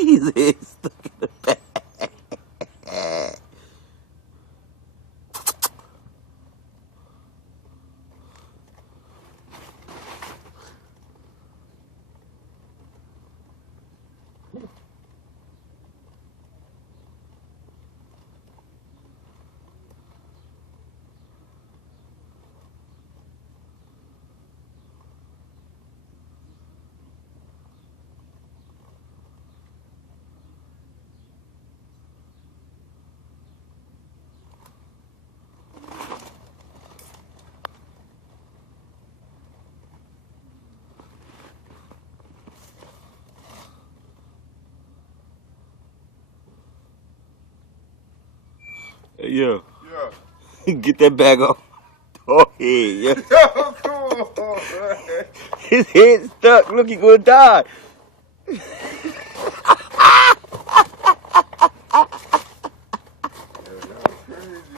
His head stuck in the back. Yeah. Yeah. Get that bag off. Oh, yeah. Yo, come on, man. His head stuck. Look, he gonna die.